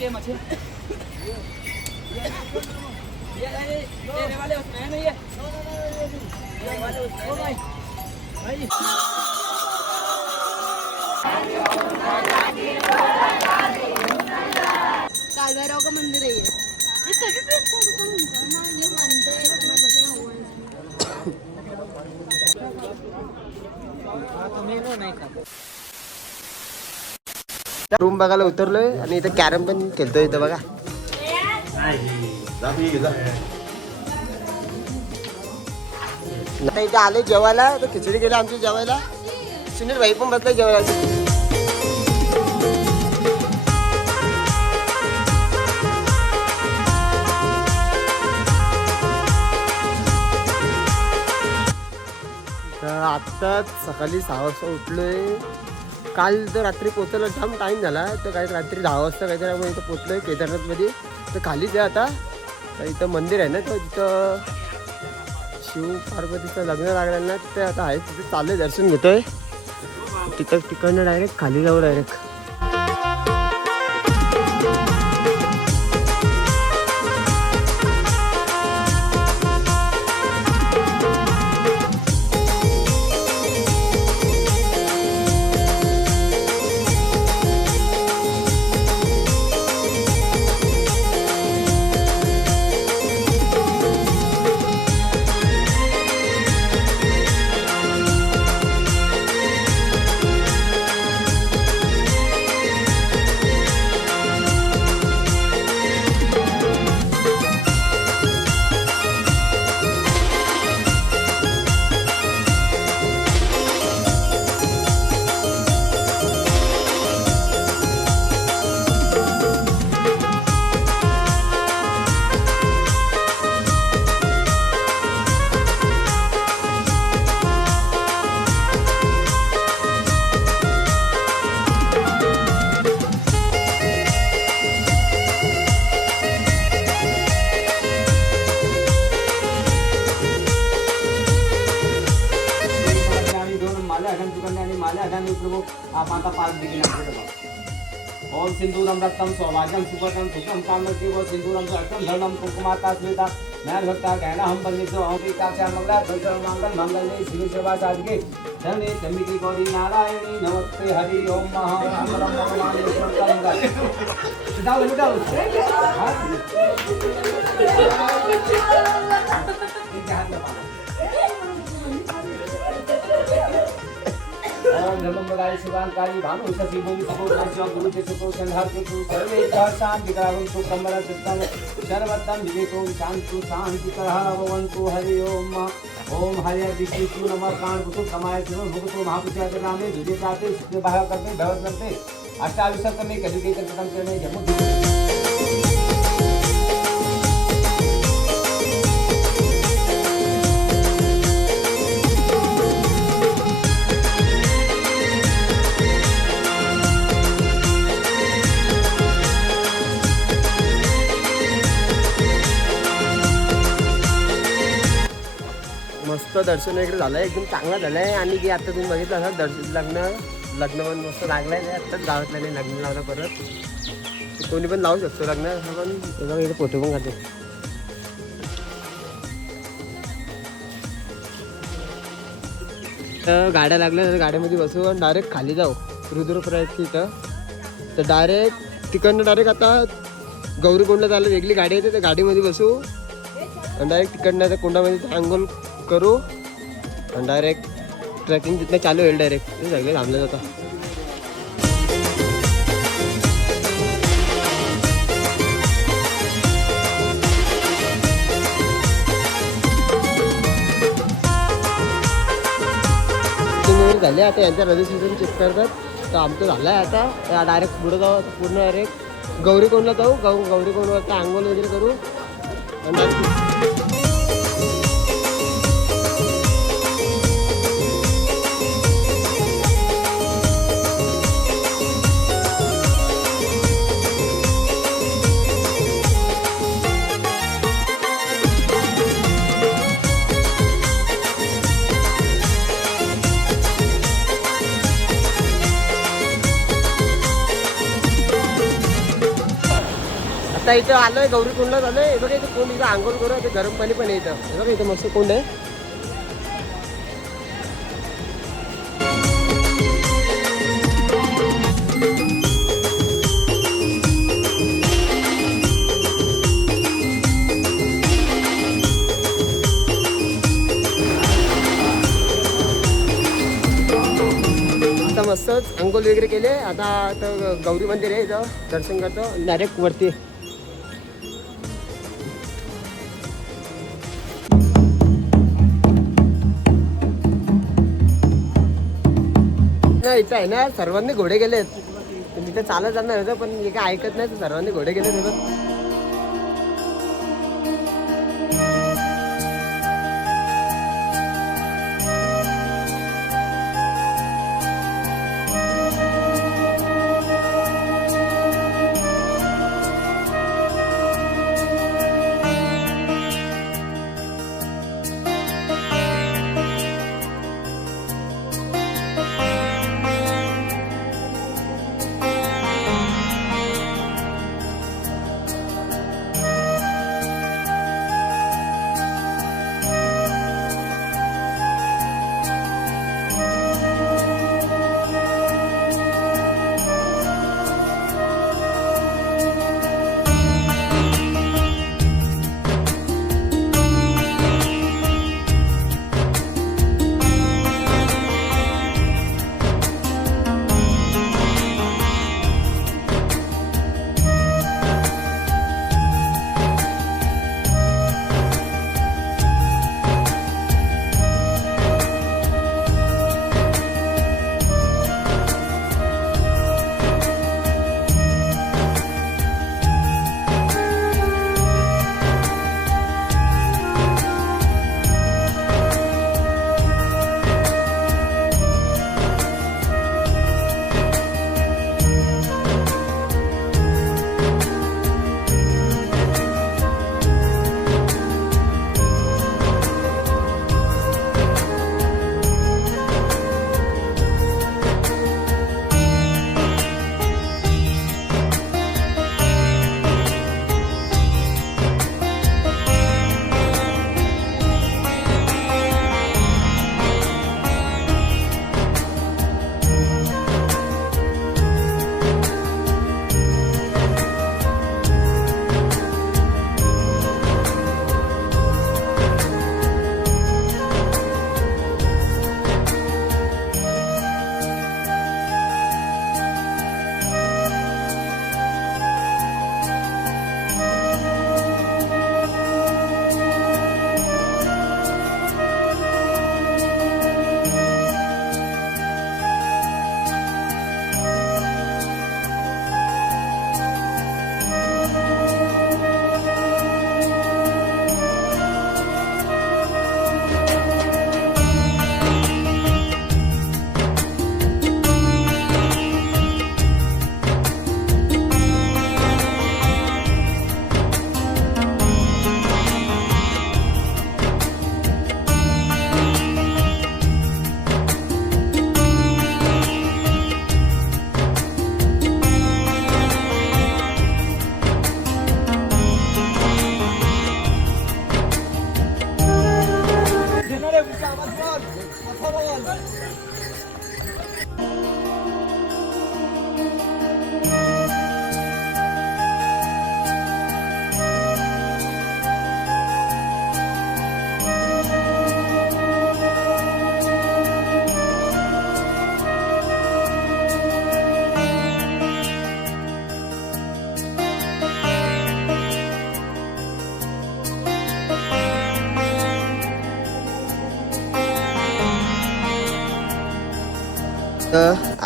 के मछली ये वाले उसमें है ना ये वाले उसमें भाई भाई कालभैरव का मंदिर है ये सभी पे ये मंदिर रूम बघायला उतरलोय आणि इथं कॅरम पण खेळतोय इथं बघा. आता इथे आले जेवायला तर खिचडी गेली आमची जेवायला. सुनील भाई पण बसले जेवायला. आत्ताच सकाळी 6 वाजता उठलोय. काल तर रात्री पोचायला जाम टाईम झाला तर काही रात्री 10 वाजता काहीतरी आपण इथं पोचलोय केदारनाथमध्ये. तर खालीच आहे आता. तर इथं मंदिर आहे ना तर तिथं शिव पार्वतीचं लग्न लागलं ना तिथे आता आहे. तिथे चाललंय दर्शन घेतोय. तिकडनं डायरेक्ट खाली जाऊ डायरेक्ट. माता पाच दिली ओम सिंधूरम रक्तम सौभाग्यम सुपटम सुखम कामकी वो सिंधूरम रक्तम धर्मम कुकुमाता स्मिता मैं भक्ता कहना हम परमेश्वर ओम की काक्षा मंगला सर्व मंगल मंगल श्री सेवा साधके धने चंडिकी गौरी नारायणी नमस्ते हरि ओम महामंगलम भगवान मंगल जाओ जाओ धर्मदाय शिवांकारी भानु शशि भूमि सुखो गुरु के सुखो संहार के सुख सर्वे शांति करावं सुखम बरतम सर्वतम विवेको शांति शांति करहा भवन्तु हरि ओम ओम हरि विष्णु नमः प्राण कुसुम समाय शिव भगतो महापुरुषाय नामे जुजे प्राते सिद्ध बाह करते भगवत करते अष्टाविशत में कलिके करतम करने जमुद मस्त दर्शन वगैरे झालं आहे. एकदम चांगला झालं आहे. आणि की आता तुम्ही बघितलं असं लग्न पण मस्त लागलं आहे. आत्ताच गावातल्या नाही लग्न लावलं परत. कोणी पण लावू शकतो लग्न. असं पण त्याचा इथे फोटो पण काढतो. तर गाड्या लागल्या तर गाड्यामध्ये बसू आणि डायरेक्ट खाली जाऊ रुद्रप्रयागची इथं. तर डायरेक्ट तिकडनं डायरेक्ट आता गौरीकोंडला जायला वेगळी गाडी येते. त्या गाडीमध्ये बसू आणि डायरेक्ट तिकडनं त्या कोंडामध्ये आंघोळ करू आणि डायरेक्ट ट्रेकिंग तिथनं चालू होईल. डायरेक्ट सगळे थांबलं जातं. झाले आता यांच्या रजिस्ट्रेशन चेक करतात. तर आमचं झालं आहे आता. डायरेक्ट पुढे जाऊ पूर्ण डायरेक्ट गौरीकोंडला जाऊ. गौरीकोंडवरती आंघोळ वगैरे करू आणि डायरेक्ट आता इथं आलोय गौरी कुंडला झालंय. बघा इथं कोण इथं आंघोळ करू, ते गरम पाणी पण आहे इथं. बघा इथं मस्त कोंड आहे. आता मस्तच अंघोळ वगैरे केले. आता गौरी मंदिर आहे इथं, दर्शन करतो डायरेक्ट वरती. इथं आहे ना सर्वांनी घोडे गेलेत. तिथे चालत जाणार होतं पण हे काय ऐकत नाही, सर्वांनी घोडे गेले तिथं.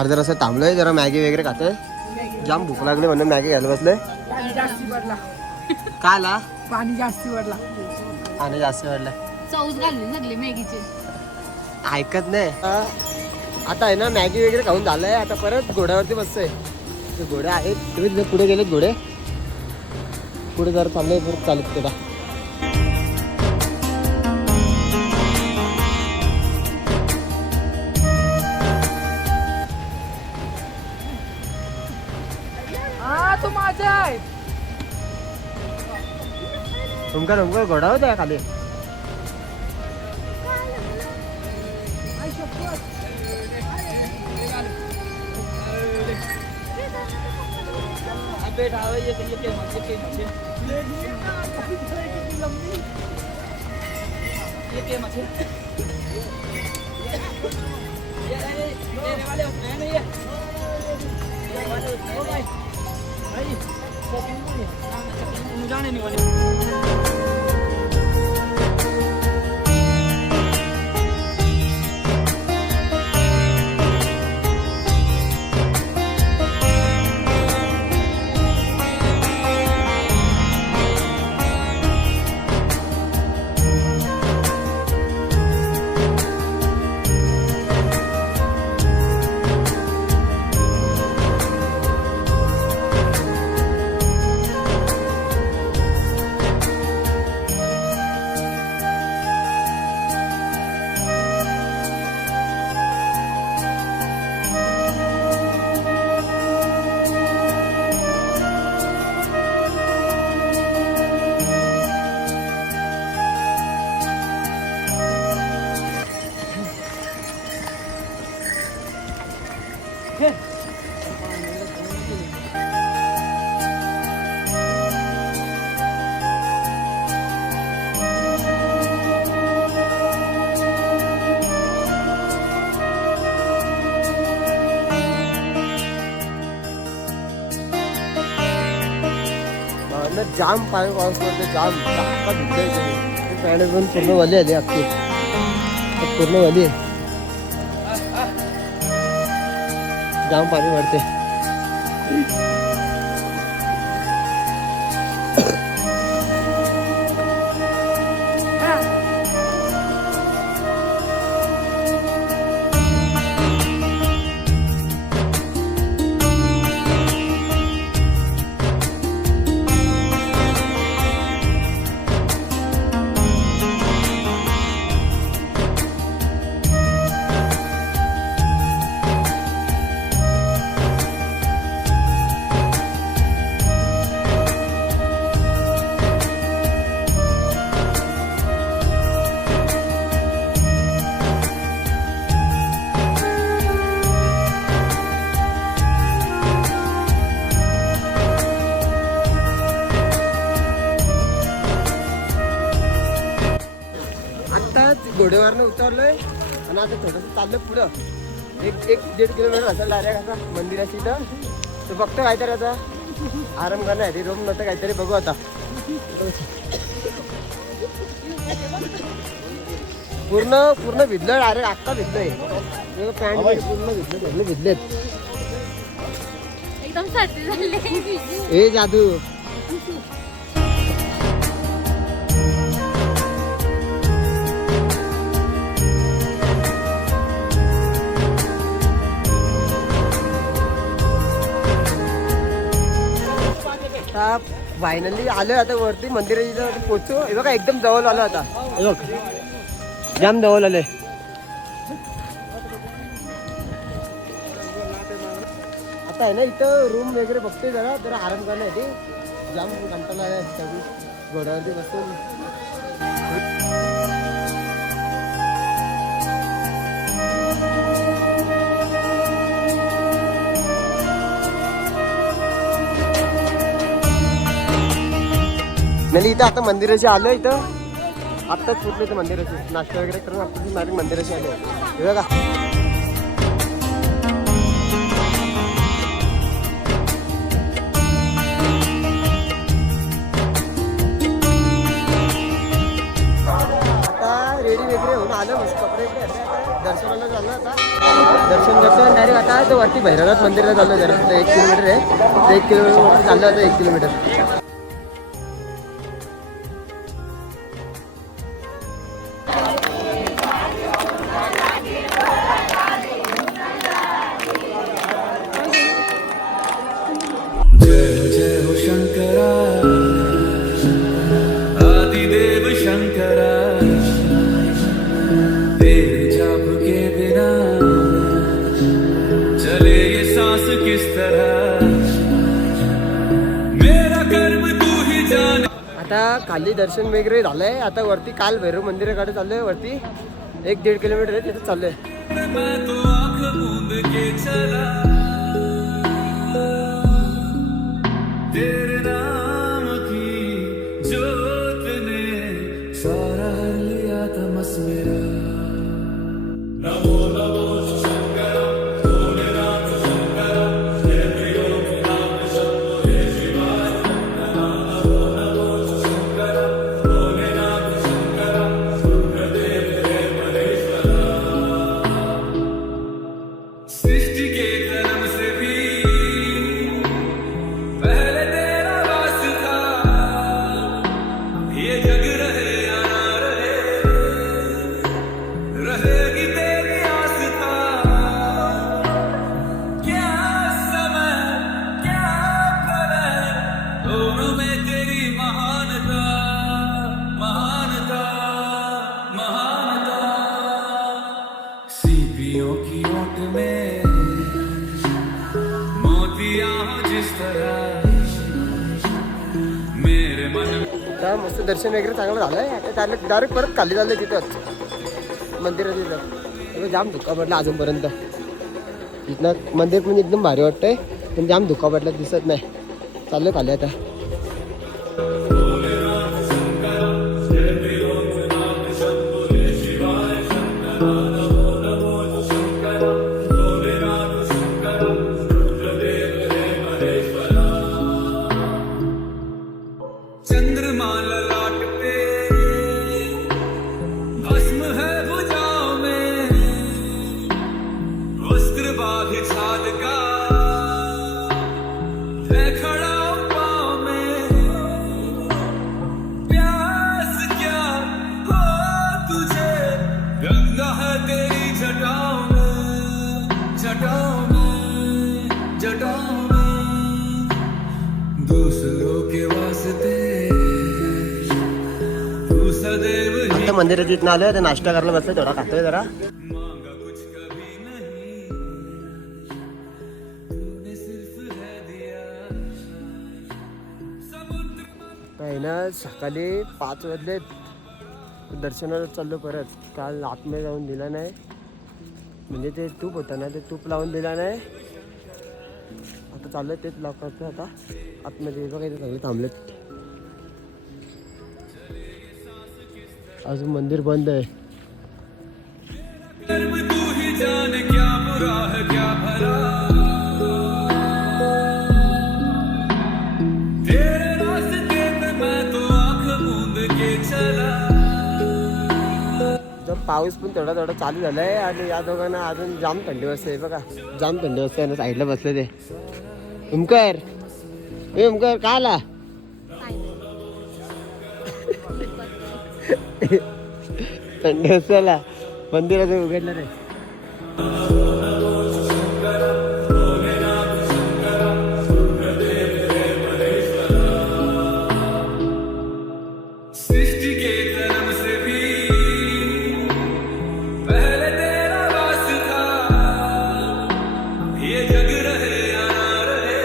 अर्धा रस्ता थांबलोय, जरा मॅगी वगैरे खातोय. जाम भूक लागली म्हणून मॅगी घ्यायला बसलोय. पाणी जास्ती वाढला. काला पाणी जास्ती वाढला. पाणी जास्त वाढलं. चौस घालली सगळी मॅगीचे. ऐकत नाही. आता आहे ना मॅगी वगैरे खाऊन झालंय. आता परत घोड्यावरती बसतोय. घोडे आहेत तुम्ही तिथे पुढे गेलेत घोडे. पुढे जरा चाललंय परत चालत त्याला. तो माझा आहे. ओमकार ओमकार घोडा होता खाली. जाम पाऊस पडतो जाम पॅन्ट पण पूर्ण वली आली अख्खी पूर्ण वली जाम पाणी पडते. घोडेवारनं उतरलोय आणि आता थोडंसं चाललं पुढं 1-1.5 किलोमीटर असेल डायरेक्ट आता मंदिराची इथं तर बघतो काहीतरी आता आराम करणार आहे रूम नव्हतं काहीतरी बघू आता. पूर्ण भिजलं डायरेक्ट अख्खा भिजलंय पॅन्ट पूर्ण भिजलेत एकदम सर्दी झाली. ए जादू फायनली आलो आता वरती मंदिराच्या पोहोचू. हे बघा एकदम जवळ आलो आता हे बघ जाम जवळ आलोय. आता आहे ना इथं रूम वगैरे बघतोय जरा आराम करण्यासाठी जाम कंटाळा आलाय घोड्यावरती बसून. नाही इथं आता मंदिराची आलो इथं आत्ताच फुटलं इथं मंदिराची नाश्ता वगैरे करून आपण डायरेक्ट मंदिराची आलो हे बघा. आता रेडी वगैरे होऊन आलं मस्त कपडे दर्शनाला झालं आता दर्शन डायरेक्ट आता तो वरती भैरवनाथ मंदिरला चाललो जरा 1 किलोमीटर आहे 1 किलोमीटर चाललं होतं 1 किलोमीटर. आता खाली दर्शन वगैरे झालंय. आता वरती काल भैरव मंदिराकडे चाललोय. वरती 1-1.5 किलोमीटर आहे तिथे चाललोय. तेरे नाम की जोत ने सारा लिया तमस मेरा. नमो नमो शंकर भोलेनाथ शंकर जय प्रियो नाम शंभो हे शिवाय. नमो नमो शंकर भोलेनाथ शंकर रुद्रदेव हे महेश्वरा. सृष्टि के कर्म से भी पहले तेरा वास था. ये जग रहे या ना रहे, रहेगी तेरी आस्था. क्या समय क्या प्रलय, दोनों में तेरी महानता महानता महानता. सीपियों की ओट में मोतियां हो जिस तरह मेरे मन में. आता मस्त दर्शन वगैरे चांगलं झालंय. आता डायरेक्ट परत खाली चाललंय तिथंच मंदिरात. तिथं जाम धुका पडला अजूनपर्यंत. इथनं मंदिर पण एकदम भारी वाटतंय पण जाम धुका पडला दिसत नाही. चाललोय खाली आता. चंद्रमा ललाट पे भस्म है भुजाओं में, वस्त्र बाघ छाल का है खड़ा पाँव में. प्यास क्या हो तुझे, गंगा है तेरी जटाओं में जटाओं में जटाओं में. दूसरों के वास्ते तू सदैव ही आता मंदिरात इथनं आलोय. आता नाश्ता करायला बसलोय. थोडा खातोय जरा. मांगा कुछ कभी नहीं, तूने सिर्फ है दिया. समुद्र काय ना सकाळी 5 वाजलेत. दर्शनाला चाललो परत. काल आतमध्ये जाऊन दिला नाही. म्हणजे ते तूप होतं ना ते तूप लावून दिला नाही. आता चाललंय तेच लावतात आता आतमध्ये. बघा इथे सगळे थांबलेत. अजून मंदिर बंद आहे. कर्म तू ही जान, क्या बुरा है क्या भला. तेरे रास्ते पे मैं तो आंख मूंद के चला. तर पाऊस पण थोडा थोडा चालू झालाय आणि या दोघांना अजून जाम थंडी वाजते. बघा जाम थंडी वाजते ना. साईडला बसले ते ओमकार. ओमकार का आला. थंडी वाजताला मंदिरात उघडलं नाही. सृष्टि के कर्म से भी पहले तेरा वास था. ये जग रहे या ना रहे,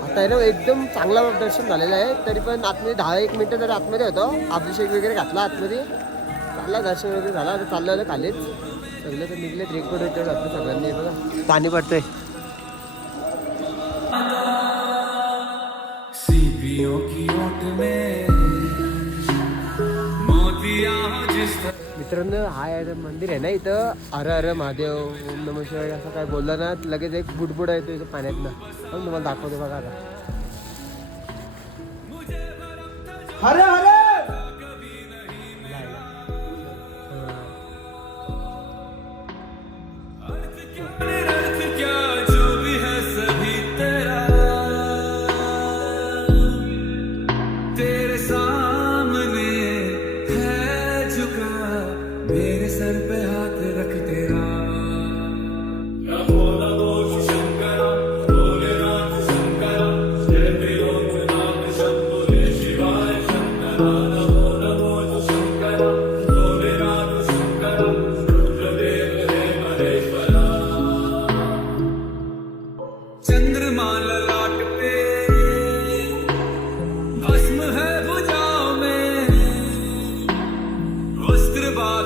आता आहे ना एकदम चांगला दर्शन झालेलं आहे. तरी पण आतमध्ये 10-1 मिनटं जर आतमध्ये होतो. अभिषेक वगैरे घातला आतमध्ये. चांगला दर्शन वगैरे झाला. आता चाललं खालीच. सगळे तर निघलेत. रेकॉर्ड वगैरे घातलं सगळ्यांनी. बघा पाणी पडतंय. सीपियों की ओट में मोतियां हो जिस तरह. मित्रांनो हा आहे मंदिर आहे ना इथं. हर हर महादेव ओम नमः शिवाय असं काय बोललं ना लगेच एक बुडबुड येतो इथं पाण्यातनं. पण तुम्हाला दाखवतो बघा आता. हरे हरे अर्थ क्या जो भी है सभी तेरा. तेरे सामने है झुका, मेरे सर पे हाथ रख तेरा. नमो नमो शंकर भोलेनाथ शंकर जय प्रियो नाम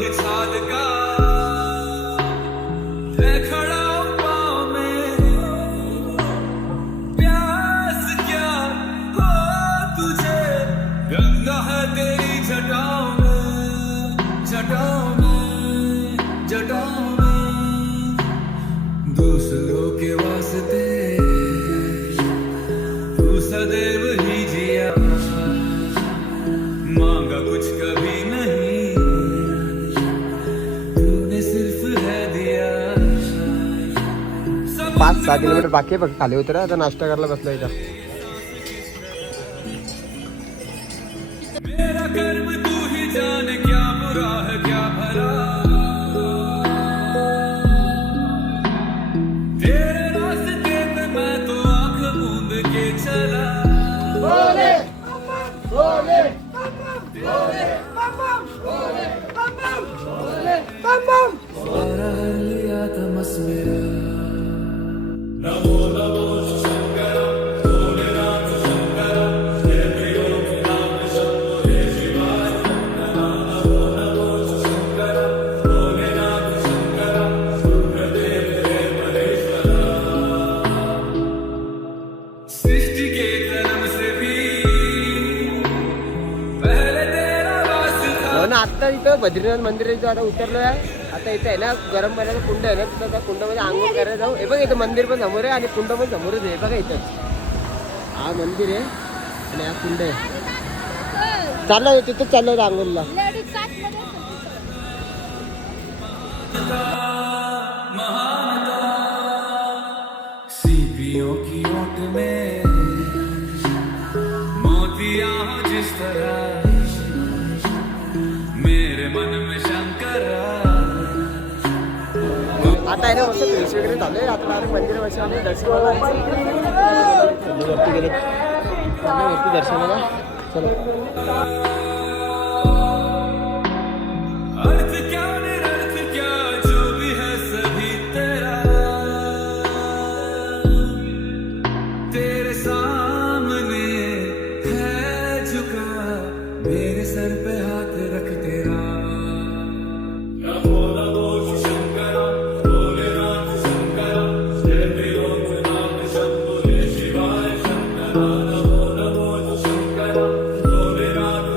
भी छाल का है खड़ा पाँव में, प्यास क्या हो तुझे, गंगा है तेरी जटाओं में, जटाओं में, जटाओं में। दूसरों के वास्ते तू सदैव ही जिया, मांगा कुछ कभी नहीं, तूने सिर्फ है दिया। 5-6 किलोमीटर बाकी आहे फक्त खाली उतरा. आता नाश्ता करायला बसलो इथं. मेरा कर्म तू ही जाने, क्या बुरा है क्या भला, तेरे रास्ते पे मैं तो आंख मूंद के चला। सारा हर लिया था मस मेरा। सृष्टि के जन्म से भी पहले तेरा वास्ता। हो ना. आता इथं बद्रीनाथ मंदिर इथं आता उतरलोय. आता इथं आहे ना गरम पाण्याचा कुंड आहे ना, तिथं त्या कुंडामध्ये आंघोळ करायला जाऊ. हे बघा इथं मंदिर पण समोर आहे आणि कुंड पण समोरच आहे. बघा इथं हा मंदिर आहे आणि हा कुंड आहे. चाललं तिथंच चाललं आंघोळला. लेडीज साथ मध्ये महानता सीपियों की ओट में मोतियां हो जिस तरह, मेरे मन में शंकर। आता आहे ना मस्त फ्रेश वगैरे झाले. आता आम्ही मंदिरापाशी आम्ही दर्शनाला वरती गेले. वरती दर्शनाला चलो. अर्थ क्या निरर्थ क्या जो भी है सभी तेरा, तेरे सामने है झुका, मेरे सर पे हाथ रख तेरा। नमो नमो शंकर, भोलेनाथ शंकर, जय त्रिलोकनाथ शंभो जय शिवाय शंकर। नमो नमो शंकर, भोलेनाथ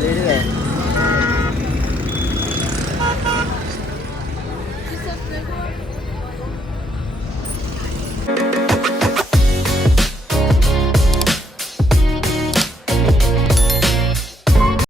रेडी आहे